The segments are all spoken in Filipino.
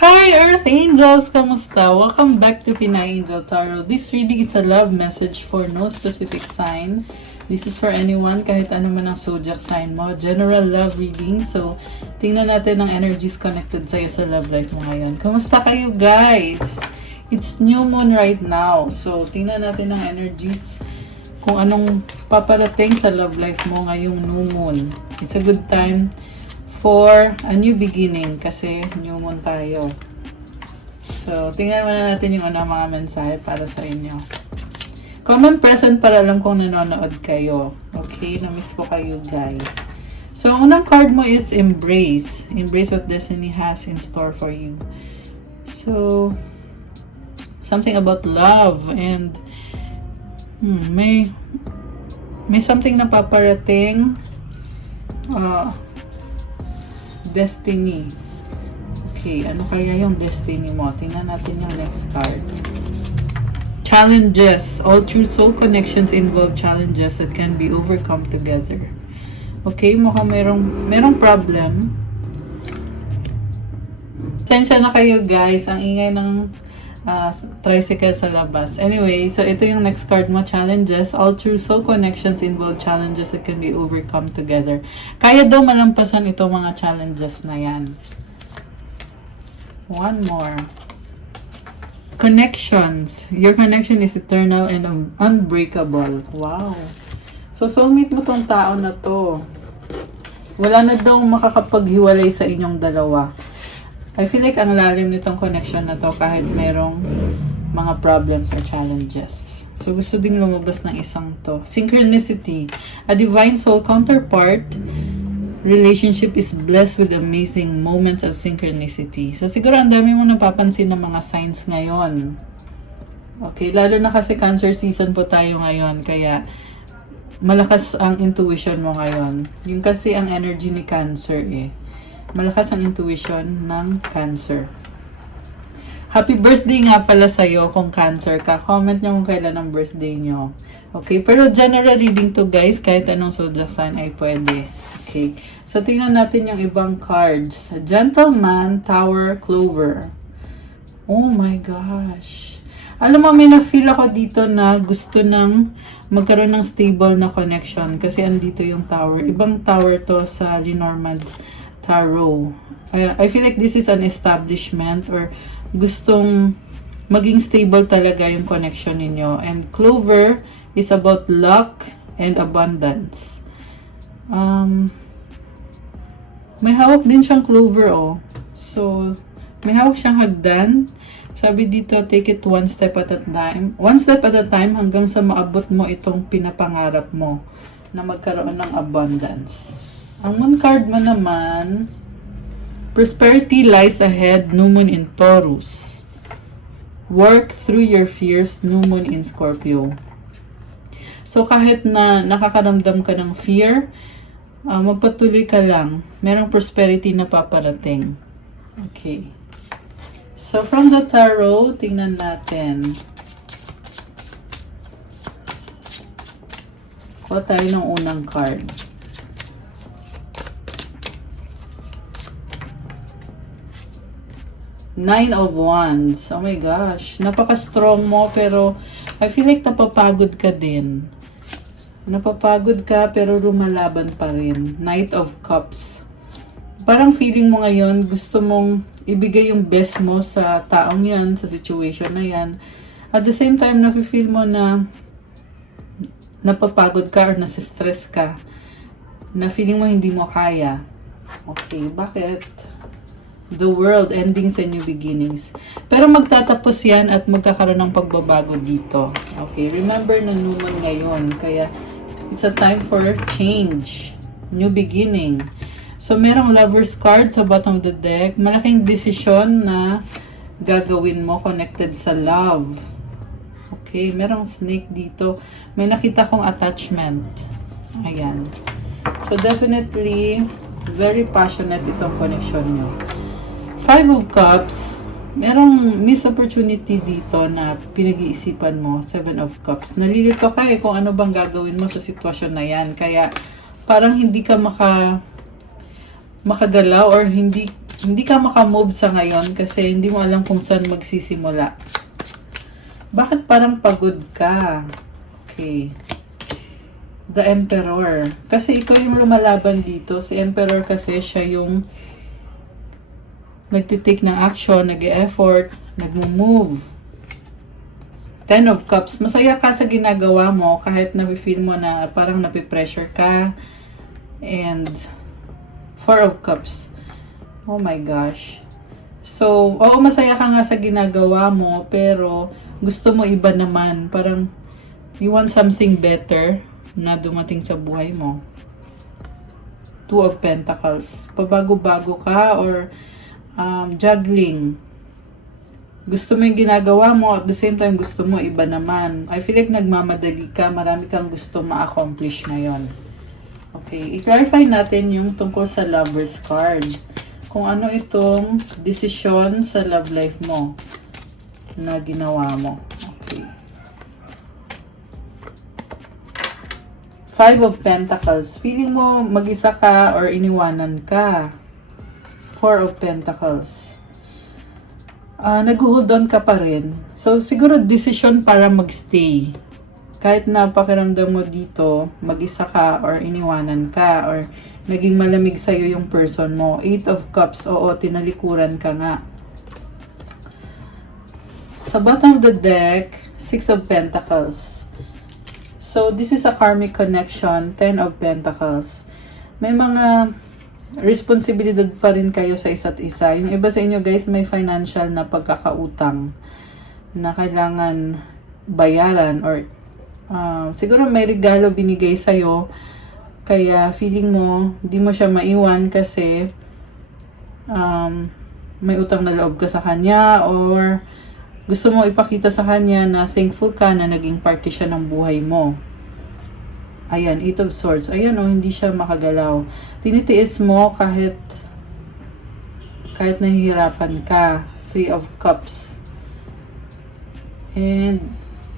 Hi Earth Angels! Kamusta? Welcome back to Pinay Angel Tarot. This reading is a love message for no specific sign. This is for anyone, kahit ano man ang zodiac sign mo. General love reading. So, tingnan natin ang energies connected sa'yo sa love life mo ngayon. Kamusta kayo guys? It's new moon right now. So, tingnan natin ang energies kung anong paparating sa love life mo ngayong new moon. It's a good time for a new beginning kasi new moon tayo. So, tingnan muna natin yung unang mga mensahe para sa inyo. Comment present para alam kung nanonood kayo. Okay? Na-miss ko kayo guys. So, ang unang card mo is Embrace. Embrace what destiny has in store for you. So, something about love and may something na paparating. Destiny. Okay, ano kaya yung destiny mo? Tingnan natin yung next card. Challenges. All true soul connections involve challenges that can be overcome together. Okay, mukhang merong problem. Tensya na kayo guys. Ang ingay ng tricycle sa labas. Anyway, so ito yung next card mo, challenges. All true soul connections involve challenges that can be overcome together. Kaya daw malampasan itong mga challenges na yan. One more. Connections. Your connection is eternal and unbreakable. Wow. So, soulmate mo tong tao na to. Wala na daw makakapaghiwalay sa inyong dalawa. I feel like ang lalim nitong connection na to kahit merong mga problems or challenges. So, gusto ding lumabas ng isang to. Synchronicity. A divine soul counterpart relationship is blessed with amazing moments of synchronicity. So, siguro ang dami mong napapansin ng mga signs ngayon. Okay, lalo na kasi Cancer season po tayo ngayon. Kaya, malakas ang intuition mo ngayon. Yung kasi ang energy ni Cancer eh. Malakas ang intuition ng Cancer. Happy birthday nga pala sa'yo kung Cancer ka. Comment nyo kung kailan ang birthday nyo. Okay, pero general reading to guys, kahit anong zodiac sign ay pwede. Okay, so tingnan natin yung ibang cards. Gentleman, Tower, Clover. Oh my gosh. Alam mo, may na-feel ako dito na gusto ng magkaroon ng stable na connection kasi andito yung Tower. Ibang Tower to sa Lenormand Tarot. I feel like this is an establishment or gustong maging stable talaga yung connection ninyo. And Clover is about luck and abundance. May hawak din siyang Clover, oh. So, may hawak siyang hagdan. Sabi dito, take it one step at a time. One step at a time hanggang sa maabot mo itong pinapangarap mo na magkaroon ng abundance. Ang moon card mo naman, prosperity lies ahead, new moon in Taurus. Work through your fears, new moon in Scorpio. So kahit na nakakaramdam ka ng fear, magpatuloy ka lang. Merong prosperity na paparating. Okay. So from the tarot, tingnan natin. Kuha tayo ng unang card. Nine of Wands. Oh my gosh. Napaka-strong mo pero I feel like napapagod ka din. Napapagod ka pero lumalaban pa rin. Knight of Cups. Parang feeling mo ngayon gusto mong ibigay yung best mo sa taong yan, sa situation na yan. At the same time, nafe-feel mo na napapagod ka or nasistress ka. Na feeling mo hindi mo kaya. Okay, bakit? The world, endings and new beginnings. Pero magtatapos yan at magkakaroon ng pagbabago dito. Okay, remember na new moon ngayon. Kaya, it's a time for change. New beginning. So, merong lover's card sa bottom of the deck. Malaking desisyon na gagawin mo connected sa love. Okay, merong snake dito. May nakita kong attachment. Ayan. So, definitely, very passionate itong connection nyo. Five of Cups, merong missed opportunity dito na pinag-iisipan mo. Seven of Cups. Nalilito ka eh kung ano bang gagawin mo sa sitwasyon na yan. Kaya parang hindi ka makagalaw or hindi Hindi ka makamove sa ngayon kasi hindi mo alam kung saan magsisimula. Bakit parang pagod ka? Okay. The Emperor. Kasi ikaw yung lumalaban dito. Si Emperor kasi siya yung nagtitake ng action, nag-e-effort, nag-move. Ten of Cups. Masaya ka sa ginagawa mo kahit na-feel mo na parang napipressure ka. And Four of Cups. Oh my gosh. So, oo, masaya ka nga sa ginagawa mo, pero gusto mo iba naman. Parang, you want something better na dumating sa buhay mo. Two of Pentacles. Pabago-bago ka or juggling. Gusto mo yung ginagawa mo, at the same time gusto mo iba naman. I feel like nagmamadali ka, marami kang gusto ma-accomplish ngayon. Okay, i-clarify natin yung tungkol sa Lover's card. Kung ano itong desisyon sa love life mo na ginawa mo. Okay. Five of Pentacles. Feeling mo mag-isa ka or iniwanan ka. Four of Pentacles. Nag-hold on ka pa rin. So, siguro decision para magstay. Kahit na pakiramdam mo dito, mag-isa ka or iniwanan ka or naging malamig sa'yo yung person mo. Eight of Cups, oo, tinalikuran ka nga. Sa bottom of the deck, Six of Pentacles. So, this is a karmic connection, Ten of Pentacles. May mga responsibilidad pa rin kayo sa isa't isa. Yung iba sa inyo guys, may financial na pagkakautang na kailangan bayaran or siguro may regalo binigay sa'yo. Kaya feeling mo, di mo siya maiwan kasi may utang na loob ka sa kanya or gusto mo ipakita sa kanya na thankful ka na naging parte siya ng buhay mo. Ayan, Eight of Swords. Ayan, hindi siya makagalaw. Tinitiis mo kahit nahihirapan ka. Three of Cups. And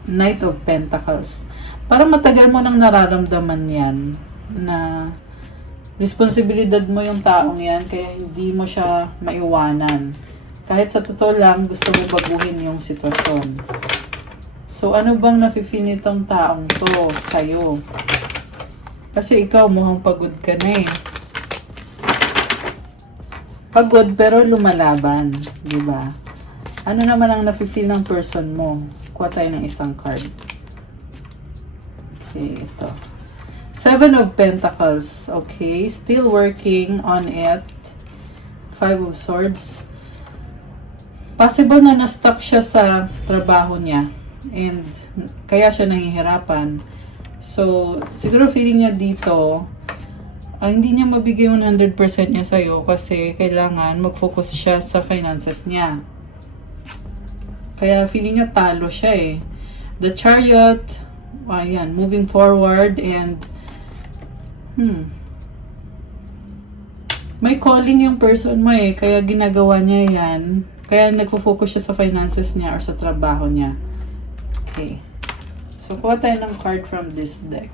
Knight of Pentacles. Parang matagal mo nang nararamdaman yan na responsibilidad mo yung taong yan kaya hindi mo siya maiwanan. Kahit sa totoo lang, gusto mo baguhin yung sitwasyon. So, ano bang nafe-feel nitong taong to sa'yo? Kasi ikaw mukhang pagod ka na eh. Pagod pero lumalaban, di ba? Ano naman ang nafe-feel ng person mo? Kuha tayo ng isang card. Okay, ito. Seven of Pentacles. Okay, still working on it. Five of Swords. Possible na na-stuck siya sa trabaho niya. And kaya siya nahihirapan. So, siguro feeling niya dito, hindi niya mabigay 100% niya sa'yo kasi kailangan mag-focus siya sa finances niya. Kaya feeling niya talo siya eh. The Chariot, ayan, moving forward and may calling yung person mo eh, kaya ginagawa niya yan. Kaya nagfo-focus siya sa finances niya or sa trabaho niya. Okay. So, kuha tayo ng card from this deck.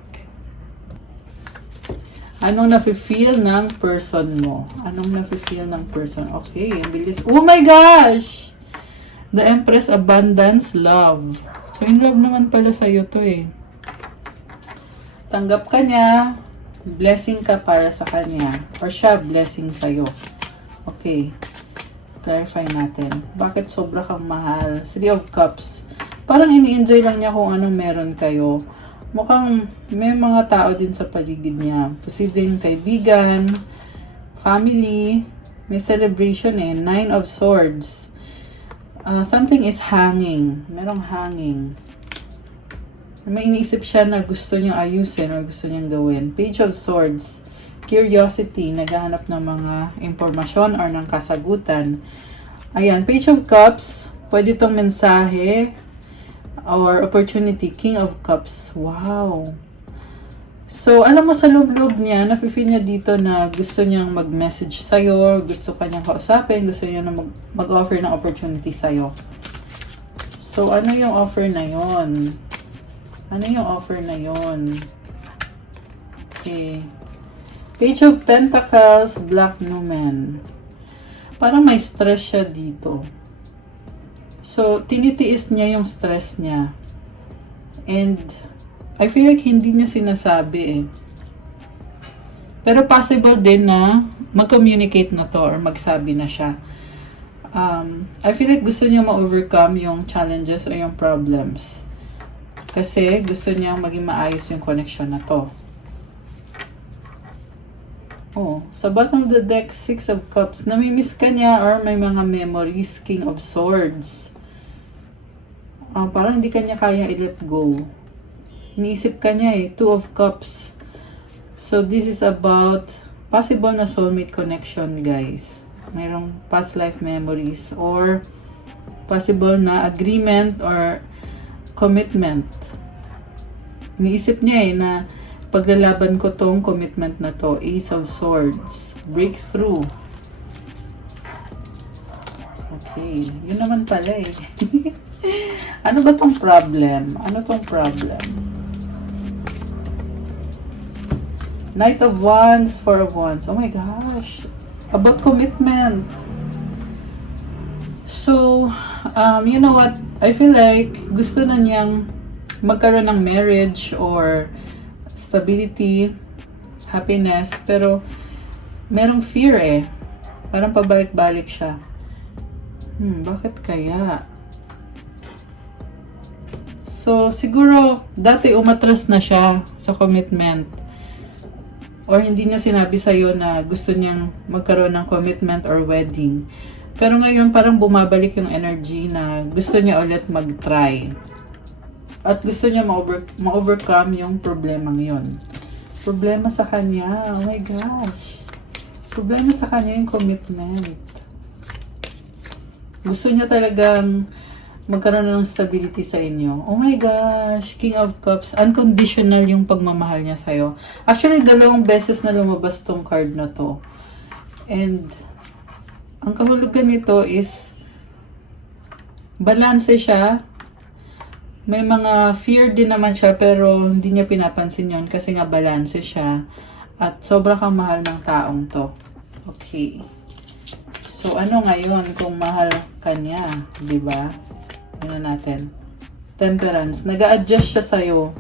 Anong nafe-feel ng person mo? Anong nafe-feel ng person? Okay, ang bilis. Oh my gosh! The Empress, Abundance, Love. So, in love naman pala sa'yo to eh. Tanggap ka niya. Blessing ka para sa kanya. Or siya blessing sa'yo. Okay. Clarify natin. Bakit sobra kang mahal? Three of Cups. Parang ini-enjoy lang niya kung anong meron kayo. Mukhang may mga tao din sa paligid niya. Posibleng kaibigan, family, may celebration eh. Nine of Swords. Something is hanging. Merong hanging. May iniisip siya na gusto niyang ayusin or gusto niyang gawin. Page of Swords. Curiosity. Naghahanap ng mga impormasyon or ng kasagutan. Ayan. Page of Cups. Pwede itong mensahe or opportunity. King of Cups. Wow. So, alam mo sa loob-loob niya, nafe-feel niya dito na gusto niyang mag-message sa'yo, gusto kanyang kausapin, gusto niya na mag-offer ng opportunity sa'yo. So, ano yung offer na yon? Ano yung offer na yon? Okay. Page of Pentacles, Black Numen. parang may stress siya dito. So, tinitiis niya yung stress niya. And, I feel like hindi niya sinasabi eh. Pero possible din na mag-communicate na to or magsabi na siya. I feel like gusto niya ma-overcome yung challenges o yung problems. Kasi gusto niya maging maayos yung connection na to. Oh, sa bottom of the deck, 6 of Cups. Namimiss ka niya or may mga memories, King of Swords. Parang hindi ka niya kaya i-let go. Iniisip ka niya eh, 2 of Cups. So, this is about possible na soulmate connection, guys. Mayroong past life memories or possible na agreement or commitment. Iniisip niya eh na paglalaban ko tong commitment na to. Ace of Swords. Breakthrough. Okay. Yun naman pala eh. Ano ba tong problem? Ano tong problem? Knight of Wands, Four of Wands. Oh my gosh. About commitment. So, you know what? I feel like gusto na niyang magkaroon ng marriage or stability, happiness, pero merong fear eh. Parang pabalik-balik siya. Bakit kaya? So, siguro, dati umatras na siya sa commitment. Or hindi niya sinabi sa'yo na gusto niyang magkaroon ng commitment or wedding. Pero ngayon, parang bumabalik yung energy na gusto niya ulit mag-try. At gusto niya ma-overcome yung problema ngayon. Problema sa kanya. Oh my gosh. Problema sa kanya yung commitment. Gusto niya talagang magkaroon ng stability sa inyo. Oh my gosh. King of Cups. Unconditional yung pagmamahal niya sa'yo. Actually, 2 beses na lumabas tong card na to. And, ang kahulugan nito is balanse siya. May mga fear din naman siya pero hindi niya pinapansin yon kasi nga balanse siya. At sobra kang mahal ng taong to. Okay. So, ano ngayon kung mahal ka niya? Diba? Tingnan natin. Temperance. Nag-a-adjust siya sa'yo.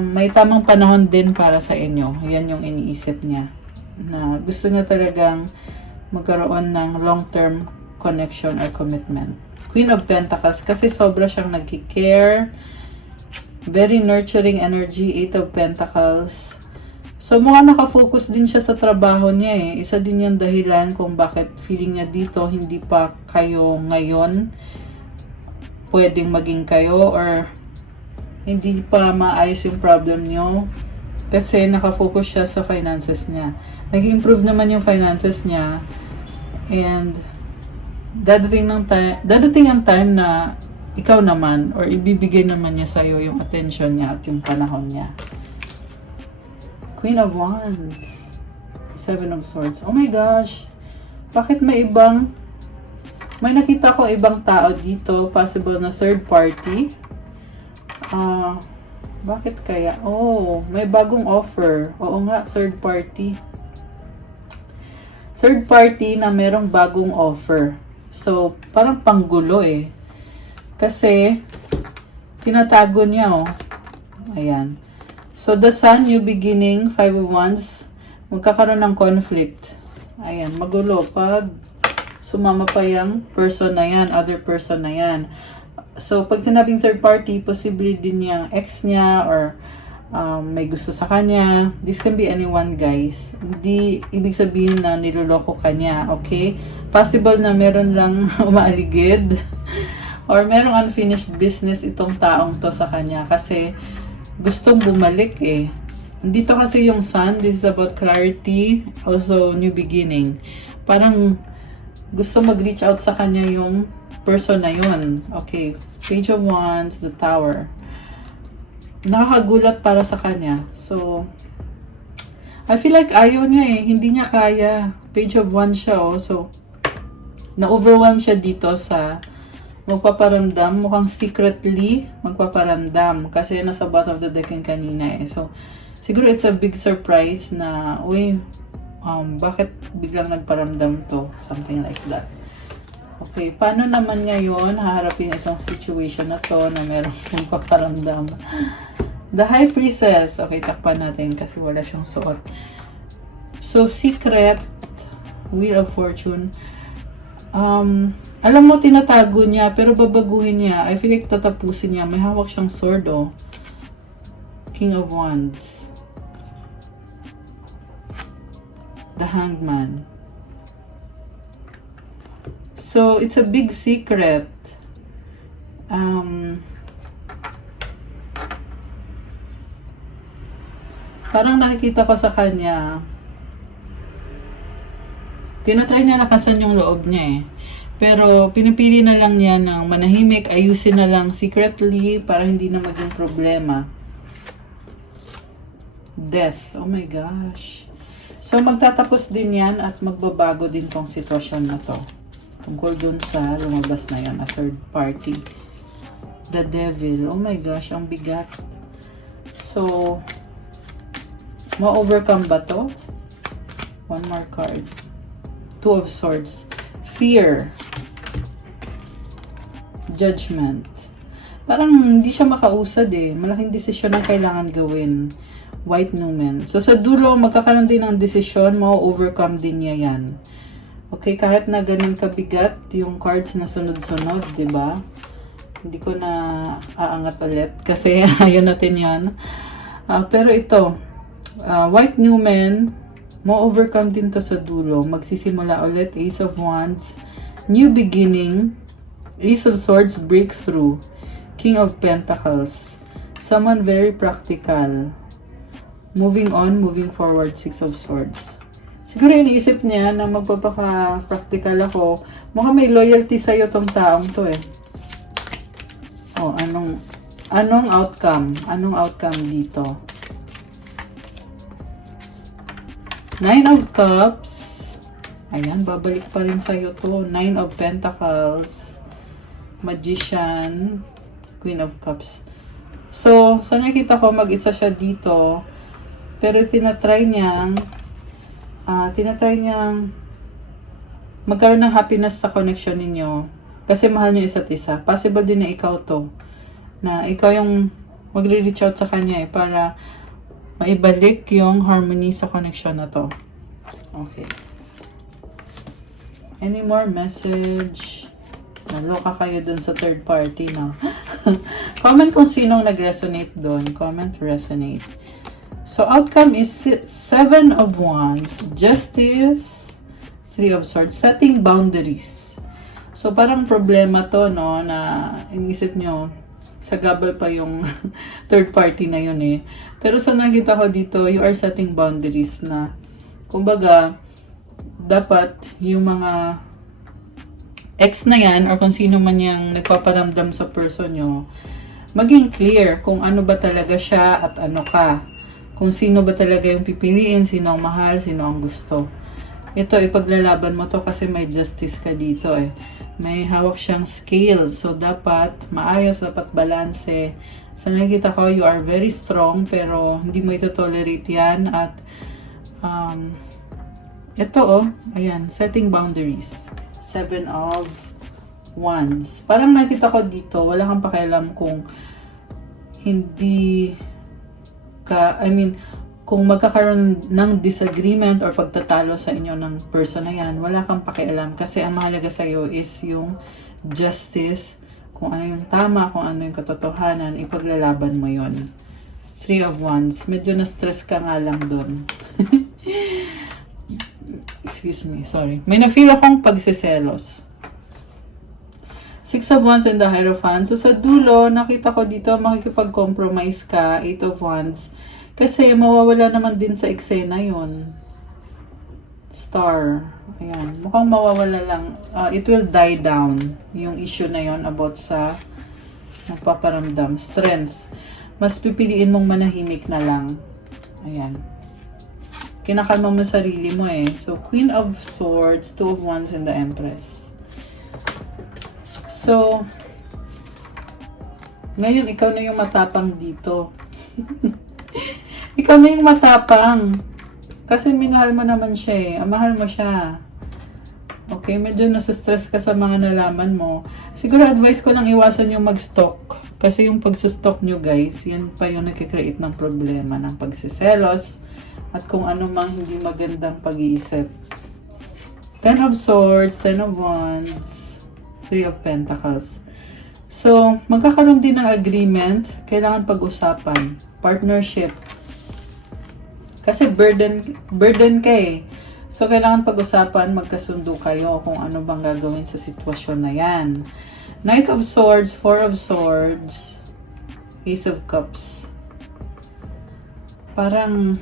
May tamang panahon din para sa inyo. Yan yung iniisip niya. Na gusto niya talagang magkaroon ng long-term connection or commitment. Queen of Pentacles. Kasi sobra siyang nagki-care. Very nurturing energy. 8 of Pentacles. So, mukhang nakafocus din siya sa trabaho niya eh. Isa din yung dahilan kung bakit feeling niya dito hindi pa kayo ngayon pwedeng maging kayo or hindi pa maayos yung problem niyo kasi nakafocus siya sa finances niya. Nag-improve naman yung finances niya and dadating ang time na ikaw naman or ibibigay naman niya sa'yo yung attention niya at yung panahon niya. Queen of Wands. 7 of Swords. Oh my gosh. Bakit may nakita ko ibang tao dito. Possible na third party. Bakit kaya? Oh, may bagong offer. Oo nga, third party. Third party na merong bagong offer. So, parang panggulo eh. Kasi, tinatago niya oh. Ayan. So, the Sun, new beginning, 5 of Wands, magkakaroon ng conflict. Ayan, magulo. Pag sumama pa yung person na yan, other person na yan. So, pag sinabing third party, possibly din yung ex niya or may gusto sa kanya. This can be anyone, guys. Hindi ibig sabihin na niloloko ka niya, okay? Possible na meron lang umaaligid or merong unfinished business itong taong to sa kanya kasi gustong bumalik eh. Dito kasi yung Sun, this is about clarity, also new beginning. Parang gusto mag-reach out sa kanya yung person na yun. Okay, Page of Wands, the Tower. Nakakagulat para sa kanya. So, I feel like ayaw niya eh. Hindi niya kaya. Page of Wands siya oh. So, na-overwhelm siya dito sa magpaparamdam, mukhang secretly magpaparamdam kasi nasa bottom of the deck yung kanina eh. So, siguro it's a big surprise na, uy, bakit biglang nagparamdam to? Something like that. Okay, paano naman ngayon haharapin itong situation na to na meron kong paparamdam? The High Priestess. Okay, takpan natin kasi wala siyang suot. So, Secret, Wheel of Fortune. Alam mo, tinatago niya, pero babaguhin niya. I feel like tatapusin niya. May hawak siyang sword, oh. King of Wands. The Hangman. So, it's a big secret. Parang nakikita ko sa kanya, tinatry niya lakasan yung loob niya eh. Pero, pinipili na lang niya ng manahimik, ayusin na lang secretly para hindi na maging problema. Death. Oh my gosh. So, magtatapos din yan at magbabago din tong sitwasyon na to. Tungkol dun sa lumabas na yan, a third party. The Devil. Oh my gosh, ang bigat. So, ma-overcome ba to? One more card. Two of Swords. Fear. Judgment. Parang hindi siya makausad eh. Malaking desisyon ang kailangan gawin. White Numen. So, sa dulo, magkakaroon din ng desisyon, ma-overcome din niya yan. Okay, kahit na ganun kabigat yung cards na sunod-sunod, di ba? Hindi ko na aangat ulit kasi ayaw natin yan. Pero ito, White Numen, ma-overcome din to sa dulo. Magsisimula ulit, Ace of Wands, New Beginning, Ace of Swords, Breakthrough, King of Pentacles, someone very practical, moving on, moving forward, Six of Swords. Siguro iniisip niya na magpapaka-practical ako. Mukhang may loyalty sa'yo tong taong to eh. Oh, anong outcome? Anong outcome dito? Nine of Cups. Ayan, babalik pa rin sa'yo to. Nine of Pentacles. Magician. Queen of Cups. So, sa nakita ko, mag-isa siya dito. Pero tinatry niyang magkaroon ng happiness sa connection ninyo. Kasi mahal niyo isa't isa. Possible din na ikaw to. Na ikaw yung magre-reach out sa kanya eh, para maibalik yung harmony sa connection na to. Okay. Any more message? Naloka kayo dun sa third party, no? Comment kung sinong nag-resonate dun. Comment resonate. So, outcome is Seven of Wands, Justice, Three of Swords, setting boundaries. So, parang problema to, no, na inisip nyo, sagabal pa yung third party na yun eh. Pero sa nakita ko dito, you are setting boundaries na, kumbaga, dapat yung mga ex na yan, or kung sino man yung nagpaparamdam sa person nyo, maging clear kung ano ba talaga siya at ano ka. Kung sino ba talaga yung pipiliin, sino ang mahal, sino ang gusto. Ito, ipaglalaban mo to kasi may justice ka dito eh. May hawak siyang scale. So, dapat maayos, dapat balanse. Sa nakikita ko, you are very strong pero hindi mo ito-tolerate yan. At, ito oh, ayan, setting boundaries. Seven of Wands. Parang nakita ko dito, wala kang pakialam kung hindi kung magkakaroon ng disagreement or pagtatalo sa inyo ng person na yan, wala kang pakialam kasi ang mahalaga sa'yo is yung justice, kung ano yung tama, kung ano yung katotohanan, ipaglalaban mo yon. Three of Wands. Medyo na-stress ka nga lang doon. Excuse me, sorry. May na-feel akong pagsiselos. Six of Wands and the Hierophant. So, sa dulo, nakita ko dito, makikipag-compromise ka, Eight of Wands. Kasi, mawawala naman din sa eksena yon. Star. Ayan. Mukhang mawawala lang. It will die down. Yung issue na yon about sa nagpaparamdam. Strength. Mas pipiliin mong manahimik na lang. Ayan. Kinakalma mo sarili mo eh. So, Queen of Swords, Two of Wands, and the Empress. So, ngayon, ikaw na yung matapang dito. Ikaw na yung matapang. Kasi minahal mo naman siya eh. Mahal mo siya. Okay, medyo nasa-stress ka sa mga nalaman mo. Siguro advice ko lang iwasan yung mag-stalk. Kasi yung pagsustalk nyo guys, yan pa yung nagkikreate ng problema ng pagsiselos at kung ano mang hindi magandang pag-iisip. Ten of Swords, Ten of Wands, Three of Pentacles. So, magkakaroon din ng agreement. Kailangan pag-usapan. Partnership. Kasi burden ka eh. So, kailangan pag-usapan, magkasundo kayo kung ano bang gagawin sa sitwasyon na yan. Knight of Swords, Four of Swords, Ace of Cups. Parang,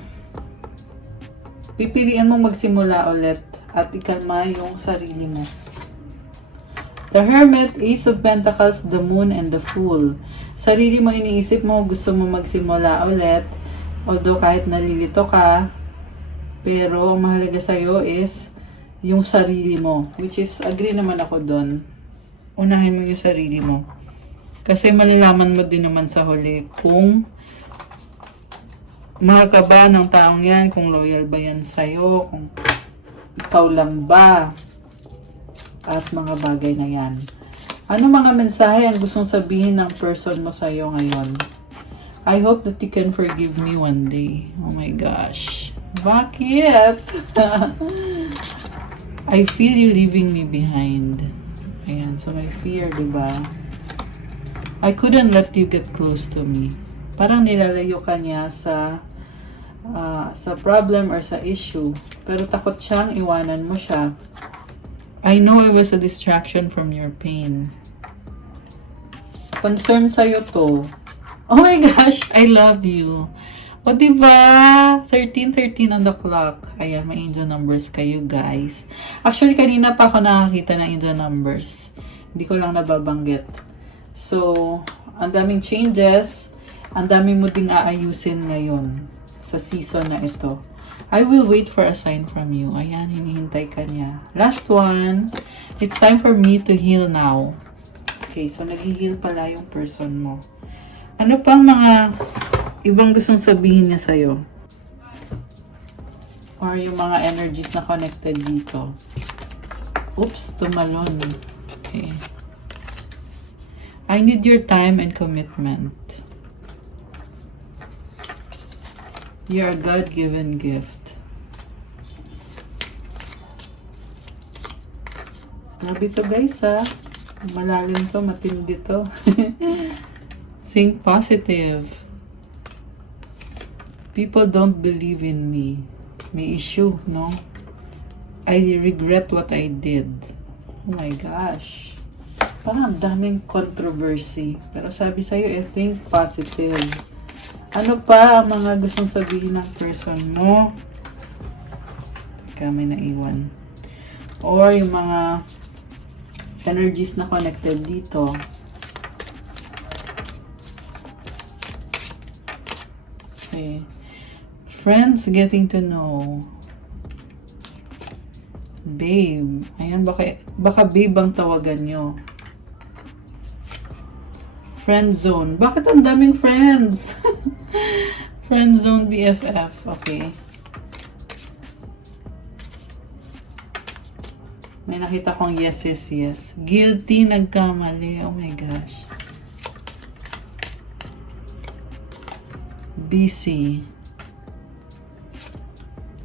pipilian mong magsimula ulit at ikalma yung sarili mo. The Hermit, Ace of Pentacles, the Moon, and the Fool. Sarili mo, iniisip mo, gusto mo magsimula ulit. Although kahit nalilito ka, pero ang mahalaga sa'yo is yung sarili mo. Which is, agree naman ako doon. Unahin mo yung sarili mo. Kasi malalaman mo din naman sa huli kung mahal ka ba ng taong yan, kung loyal ba yan sa'yo, kung ikaw lang ba, at mga bagay na yan. Ano mga mensahe ang gustong sabihin ng person mo sa'yo ngayon? I hope that you can forgive me one day. Oh my gosh. Bakit? I feel you leaving me behind. Ayan, so may fear, diba? I couldn't let you get close to me. Parang nilalayo ka niya sa problem or sa issue. Pero takot siyang iwanan mo siya. I know I was a distraction from your pain. Concern sa'yo to. Oh my gosh, I love you. O diba? 13:13 on the clock. Ayan, may angel numbers kayo guys. Actually, kanina pa ako nakakita ng angel numbers. Hindi ko lang nababanggit. So, ang daming changes. Ang daming mo ding aayusin ngayon sa season na ito. I will wait for a sign from you. Ayan, hinihintay ka niya. Last one. It's time for me to heal now. Okay, so nag-heal pala yung person mo. Ano pang mga ibang gustong sabihin niya sa'yo? Or yung mga energies na connected dito? Oops, tumalon. Okay. I need your time and commitment. You're a God-given gift. Grabe to guys ha. Malalim to, matindi to. Think positive. People don't believe in me. May issue, no? I regret what I did. Oh my gosh. Parang daming controversy. Pero sabi sa'yo, think positive. Ano pa ang mga gustong sabihin ng person mo? Teka, may naiwan. Or yung mga energies na connected dito. Okay. Friends getting to know. Babe. Ayan, baka babe ang tawagan nyo. Friend zone. Bakit ang daming friends? Friend zone BFF. Okay. May nakita kong yes, yes, yes. Guilty, nagkamali. Oh my gosh. busy.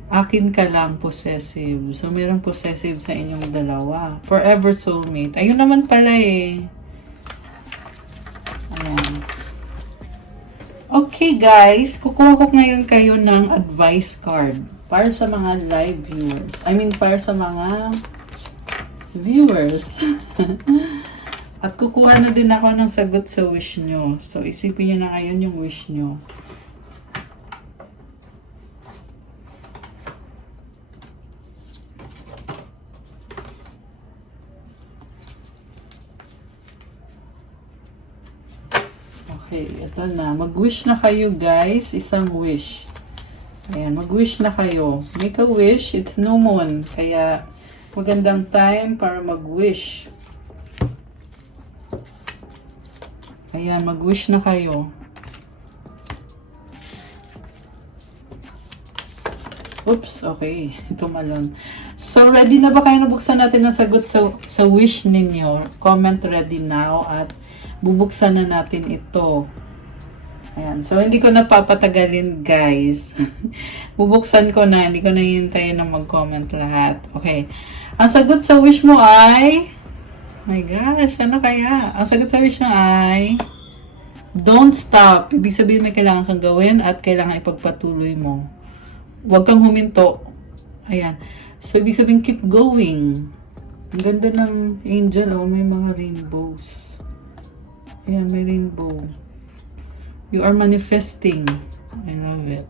Akin ka lang, possessive. So, mayroong possessive sa inyong dalawa. Forever soulmate. Ayun naman pala eh. Ayan. Okay guys, kukuha ko ngayon kayo ng advice card para sa mga live viewers. I mean, para sa mga viewers. At kukuha na din ako ng sagot sa wish nyo. So, isipin nyo na ngayon yung wish nyo. Okay, ito na. Mag-wish na kayo guys. Isang wish. Ayan, mag-wish na kayo. Make a wish. It's new moon. Kaya, magandang time para mag-wish. Ayan, mag-wish na kayo. Oops, okay. Tumalon. So, ready na ba kayo? Nabuksan natin ang sagot sa wish ninyo? Comment ready now at bubuksan na natin ito. Ayan. So, hindi ko napapatagalin, guys. Bubuksan ko na. Hindi ko na hintayin na mag-comment lahat. Okay. Ang sagot sa wish mo ay... My gosh, ano kaya? Ang sagot sa wish mo ay... Don't stop. Ibig sabihin may kailangan kang gawin at kailangan ipagpatuloy mo. Huwag kang huminto. Ayan. So, ibig sabihin, keep going. Ang ganda ng angel, oh. May mga rainbows. Ayan, may rainbow. You are manifesting. I love it.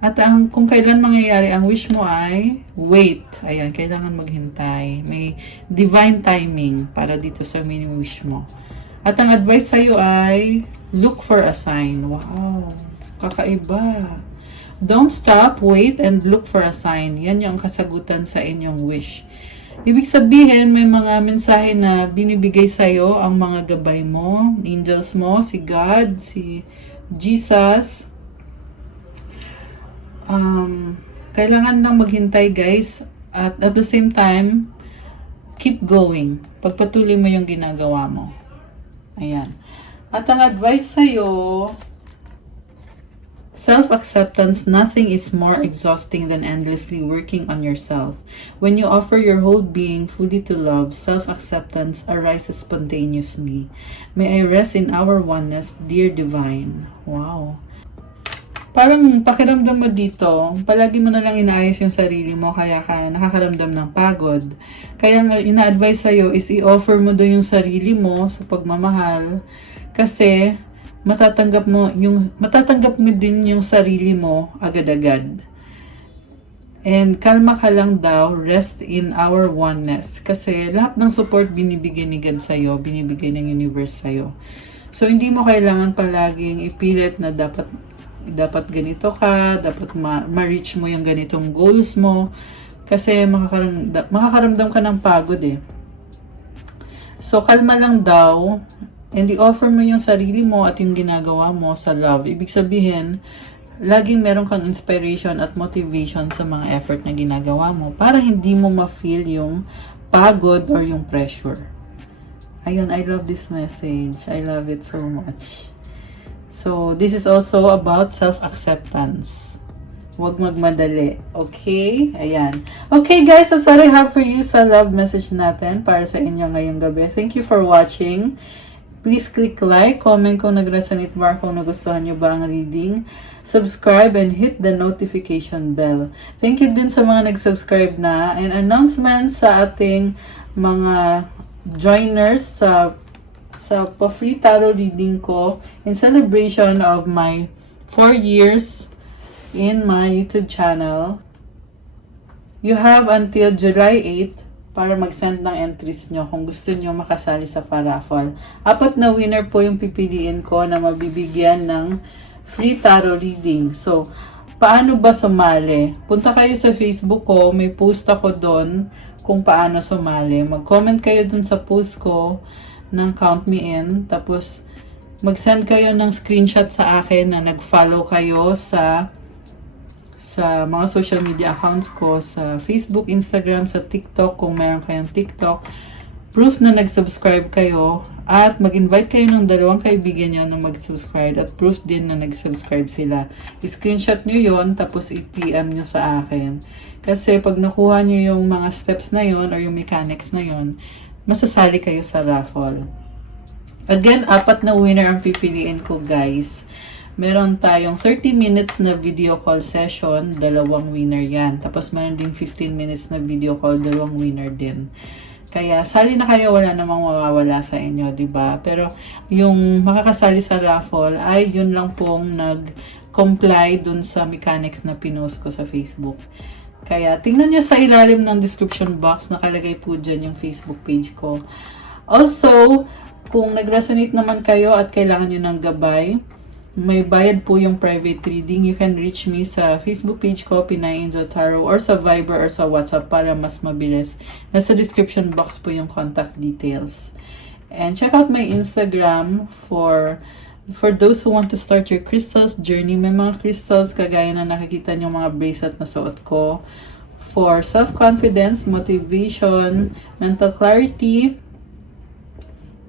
At kung kailan mangyayari, ang wish mo ay wait. Ayan, kailangan maghintay. May divine timing para dito sa mini wish mo. At ang advice sa'yo ay look for a sign. Wow. Kakaiba. Don't stop, wait, and look for a sign. Yan yung kasagutan sa inyong wish. Ibig sabihin, may mga mensahe na binibigay sa'yo ang mga gabay mo, angels mo, si God, si Jesus. Kailangan lang maghintay, guys. At the same time, keep going. Pagpatuloy mo yung ginagawa mo. Ayan. At ang advice sa'yo, self-acceptance, nothing is more exhausting than endlessly working on yourself. When you offer your whole being fully to love, self-acceptance arises spontaneously. May I rest in our oneness, dear divine. Wow. Parang pakiramdam mo dito, palagi mo na lang inaayos yung sarili mo, kaya ka nakakaramdam ng pagod. Kaya nga ina-advise sa'yo is i-offer mo doon yung sarili mo sa pagmamahal, kasi matatanggap mo din yung sarili mo agad-agad. And kalma ka lang daw, rest in our oneness. Kasi lahat ng support binibigay ni God sa'yo, binibigay ng universe sa'yo. So hindi mo kailangan palaging ipilit na dapat ganito ka, dapat ma-reach mo yung ganitong goals mo. Kasi makakaramdam ka ng pagod eh. So kalma lang daw, and i-offer mo yung sarili mo at yung ginagawa mo sa love. Ibig sabihin, laging meron kang inspiration at motivation sa mga effort na ginagawa mo para hindi mo ma-feel yung pagod or yung pressure. Ayun, I love this message. I love it so much. So, this is also about self-acceptance. Huwag magmadali. Okay? Ayan. Okay guys, that's all I have for you sa love message natin para sa inyo ngayong gabi. Thank you for watching. Please click like, comment kung nag-resonate ba, kung nagustuhan nyo ba ang reading. Subscribe and hit the notification bell. Thank you din sa mga nag-subscribe na. And announcements sa ating mga joiners sa pa-free tarot reading ko in celebration of my 4 years in my YouTube channel. You have until July 8 para mag-send ng entries nyo kung gusto nyo makasali sa paraffle. 4 na winner po yung pipiliin ko na mabibigyan ng free tarot reading. So, paano ba sumali? Punta kayo sa Facebook ko, may post ako doon kung paano sumali. Mag-comment kayo doon sa post ko ng Count Me In. Tapos, mag-send kayo ng screenshot sa akin na nag-follow kayo sa mga social media accounts ko, sa Facebook, Instagram, sa TikTok, kung meron kayong TikTok. Proof na nag-subscribe kayo, at mag-invite kayo ng 2 kaibigan nyo na mag-subscribe, at proof din na nag-subscribe sila. I-screenshot nyo yon, tapos i-PM nyo sa akin. Kasi pag nakuha nyo yung mga steps na yon or yung mechanics na yon, masasali kayo sa raffle. Again, 4 na winner ang pipiliin ko, guys. Meron tayong 30 minutes na video call session, 2 winner yan. Tapos meron din 15 minutes na video call, 2 winner din. Kaya sali na kayo, wala namang mawawala sa inyo, 'di ba? Pero yung makakasali sa raffle ay yun lang pong nag-comply dun sa mechanics na pinost ko sa Facebook. Kaya tingnan niyo sa ilalim ng description box, nakalagay po dyan yung Facebook page ko. Also, kung nag-resonate naman kayo at kailangan nyo ng gabay, may bayad po yung private reading. You can reach me sa Facebook page ko, Pinay Angel Tarot, or sa Viber or sa WhatsApp para mas mabilis. Nasa description box po yung contact details. And check out my Instagram for For those who want to start your crystals journey, may mga crystals kagaya na nakikita niyo mga bracelet na suot ko. For self-confidence, motivation, mental clarity,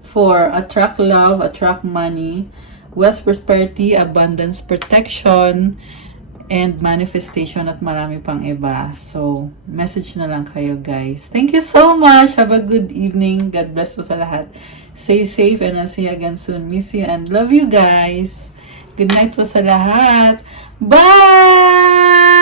for attract love, attract money, wealth, prosperity, abundance, protection, and manifestation at marami pang iba. So, message na lang kayo guys. Thank you so much. Have a good evening. God bless po sa lahat. Stay safe and I'll see you again soon. Miss you and love you guys. Good night po sa lahat. Bye!